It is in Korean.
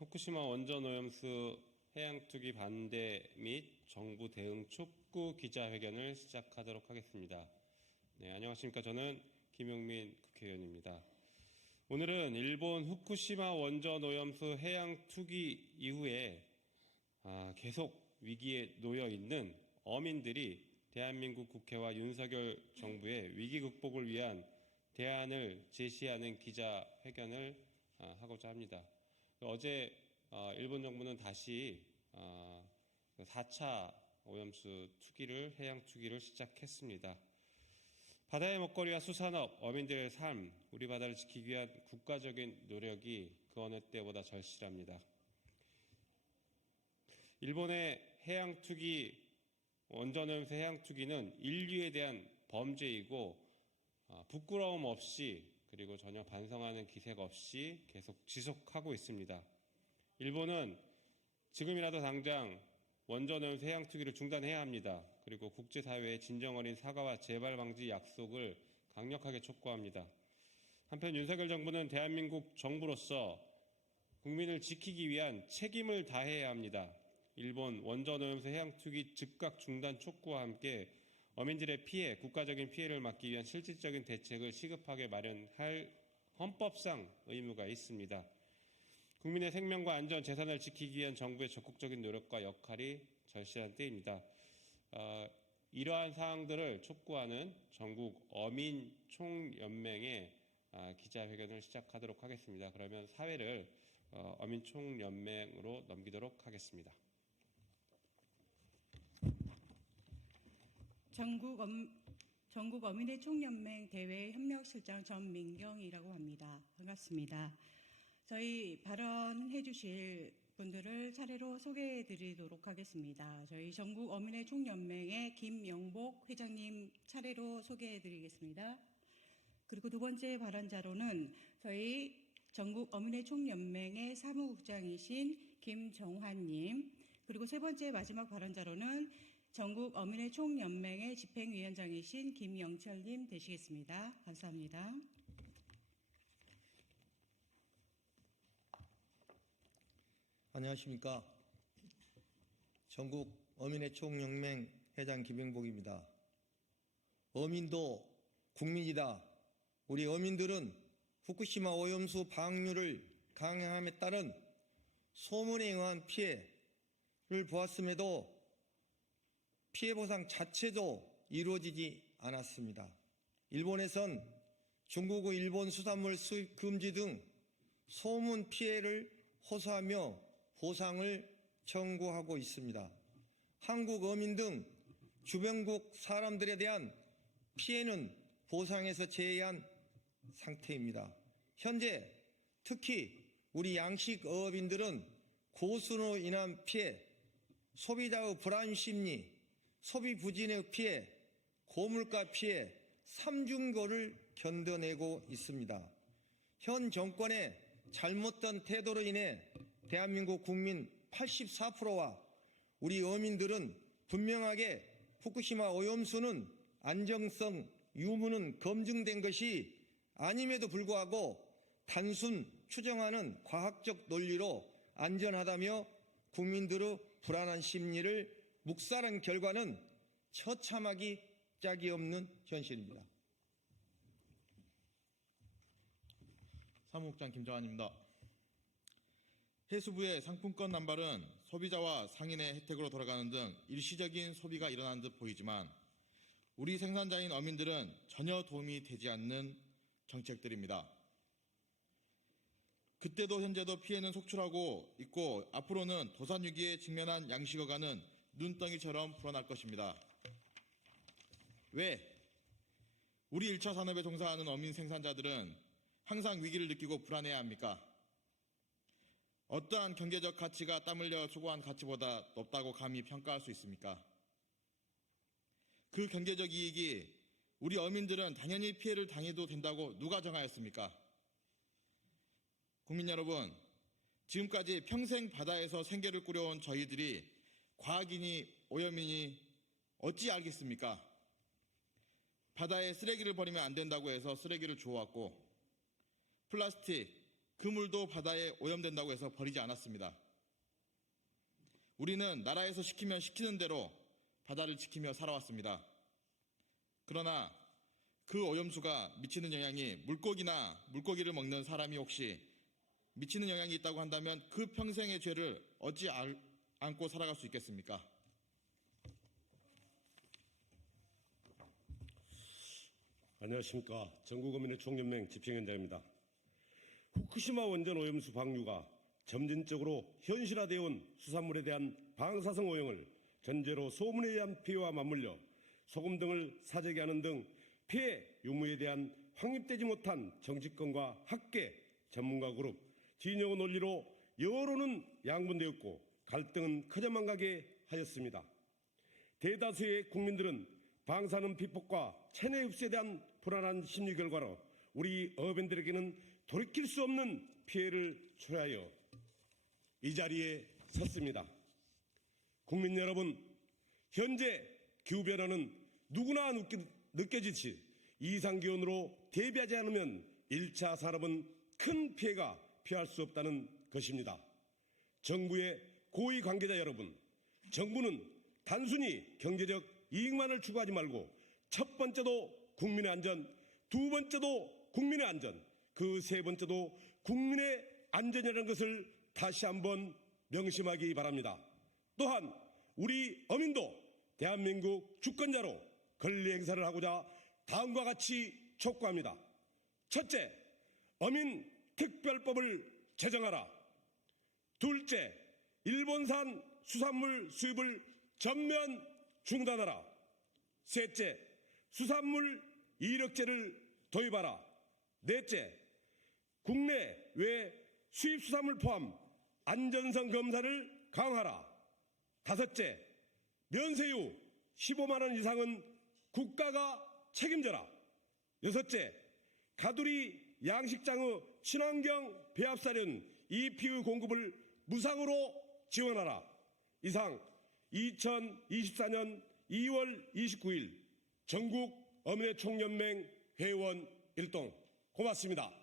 후쿠시마 원전 오염수 해양 투기 반대 및 정부 대응 촉구 기자회견을 시작하도록 하겠습니다. 네, 안녕하십니까. 저는 김용민 국회의원입니다. 오늘은 일본 후쿠시마 원전 오염수 해양 투기 이후에 계속 위기에 놓여 있는 어민들이 대한민국 국회와 윤석열 정부의 위기 극복을 위한 대안을 제시하는 기자회견을 하고자 합니다. 어제 일본 정부는 다시 4차 오염수 투기를, 해양 투기를 시작했습니다. 바다의 먹거리와 수산업, 어민들의 삶, 우리 바다를 지키기 위한 국가적인 노력이 그 어느 때보다 절실합니다. 일본의 해양 투기, 원전 오염수 해양 투기는 인류에 대한 범죄이고 부끄러움 없이 그리고 전혀 반성하는 기색 없이 계속 지속하고 있습니다. 일본은 지금이라도 당장 원전 오염수 해양 투기를 중단해야 합니다. 그리고 국제사회의 진정 어린 사과와 재발 방지 약속을 강력하게 촉구합니다. 한편 윤석열 정부는 대한민국 정부로서 국민을 지키기 위한 책임을 다해야 합니다. 일본 원전 오염수 해양 투기 즉각 중단 촉구와 함께 어민들의 피해, 국가적인 피해를 막기 위한 실질적인 대책을 시급하게 마련할 헌법상 의무가 있습니다. 국민의 생명과 안전, 재산을 지키기 위한 정부의 적극적인 노력과 역할이 절실한 때입니다. 이러한 사항들을 촉구하는 전국 어민총연맹의 기자회견을 시작하도록 하겠습니다. 그러면 사회를 어민총연맹으로 넘기도록 하겠습니다. 전국 어민의 총연맹 대외 협력실장 전민경이라고 합니다. 반갑습니다. 저희 발언해 주실 분들을 차례로 소개해 드리도록 하겠습니다. 저희 전국 어민의 총연맹의 김영복 회장님 차례로 소개해 드리겠습니다. 그리고 두 번째 발언자로는 저희 전국 어민의 총연맹의 사무국장이신 김정환님, 그리고 세 번째 마지막 발언자로는 전국 어민의 총연맹의 집행위원장이신 김영철님 되시겠습니다. 감사합니다. 안녕하십니까. 전국 어민의 총연맹 회장 김영복입니다. 어민도 국민이다. 우리 어민들은 후쿠시마 오염수 방류를 강행함에 따른 소문에 의한 피해를 보았음에도 피해 보상 자체도 이루어지지 않았습니다. 일본에선 중국의 일본 수산물 수입 금지 등 소문 피해를 호소하며 보상을 청구하고 있습니다. 한국 어민 등 주변국 사람들에 대한 피해는 보상에서 제외한 상태입니다. 현재 특히 우리 양식어업인들은 고수로 인한 피해, 소비자의 불안 심리, 소비 부진의 피해, 고물가 피해, 삼중고를 견뎌내고 있습니다. 현 정권의 잘못된 태도로 인해 대한민국 국민 84%와 우리 어민들은 분명하게 후쿠시마 오염수는 안정성 유무는 검증된 것이 아님에도 불구하고 단순 추정하는 과학적 논리로 안전하다며 국민들의 불안한 심리를 묵살한 결과는 처참하기 짝이 없는 현실입니다. 사무국장 김정환입니다. 해수부의 상품권 남발은 소비자와 상인의 혜택으로 돌아가는 등 일시적인 소비가 일어나는 듯 보이지만 우리 생산자인 어민들은 전혀 도움이 되지 않는 정책들입니다. 그때도 현재도 피해는 속출하고 있고 앞으로는 도산위기에 직면한 양식어가는 눈덩이처럼 불어날 것입니다. 왜? 우리 1차 산업에 종사하는 어민 생산자들은 항상 위기를 느끼고 불안해야 합니까? 어떠한 경제적 가치가 땀 흘려 수고한 가치보다 높다고 감히 평가할 수 있습니까? 그 경제적 이익이 우리 어민들은 당연히 피해를 당해도 된다고 누가 정하였습니까? 국민 여러분, 지금까지 평생 바다에서 생계를 꾸려온 저희들이 과학이니 오염이니 어찌 알겠습니까? 바다에 쓰레기를 버리면 안 된다고 해서 쓰레기를 주워왔고 플라스틱, 그 물도 바다에 오염된다고 해서 버리지 않았습니다. 우리는 나라에서 시키면 시키는 대로 바다를 지키며 살아왔습니다. 그러나 그 오염수가 미치는 영향이 물고기를 먹는 사람이 혹시 미치는 영향이 있다고 한다면 그 평생의 죄를 어찌 안고 살아갈 수 있겠습니까? 안녕하십니까. 전국어민의 총연맹 집행위원장입니다. 후쿠시마 원전 오염수 방류가 점진적으로 현실화되어 온 수산물에 대한 방사성 오염을 전제로 소문에 의한 피해와 맞물려 소금 등을 사재기 하는 등 피해 유무에 대한 확립되지 못한 정치권과 학계, 전문가 그룹, 진영의 논리로 여론은 양분되었고 갈등은 커져만 가게 하였습니다. 대다수의 국민들은 방사능 피폭과 체내 흡수에 대한 불안한 심리 결과로 우리 어민들에게는 돌이킬 수 없는 피해를 초래하여 이 자리에 섰습니다. 국민 여러분, 현재 기후변화는 누구나 느껴지듯이 이상기온으로 대비하지 않으면 1차 산업은 큰 피해가 피할 수 없다는 것입니다. 정부의 고위 관계자 여러분, 정부는 단순히 경제적 이익만을 추구하지 말고 첫 번째도 국민의 안전, 두 번째도 국민의 안전, 그 세 번째도 국민의 안전이라는 것을 다시 한번 명심하기 바랍니다. 또한 우리 어민도 대한민국 주권자로 권리 행사를 하고자 다음과 같이 촉구합니다. 첫째, 어민 특별법을 제정하라. 둘째, 일본산 수산물 수입을 전면 중단하라. 셋째, 수산물 이력제를 도입하라. 넷째, 국내외 수입 수산물 포함 안전성 검사를 강화하라. 다섯째, 면세유 15만 원 이상은 국가가 책임져라. 여섯째, 가두리 양식장의 친환경 배합사련 EPU 공급을 무상으로 지원하라. 이상 2024년 2월 29일 전국 어민의 총연맹 회원 일동 고맙습니다.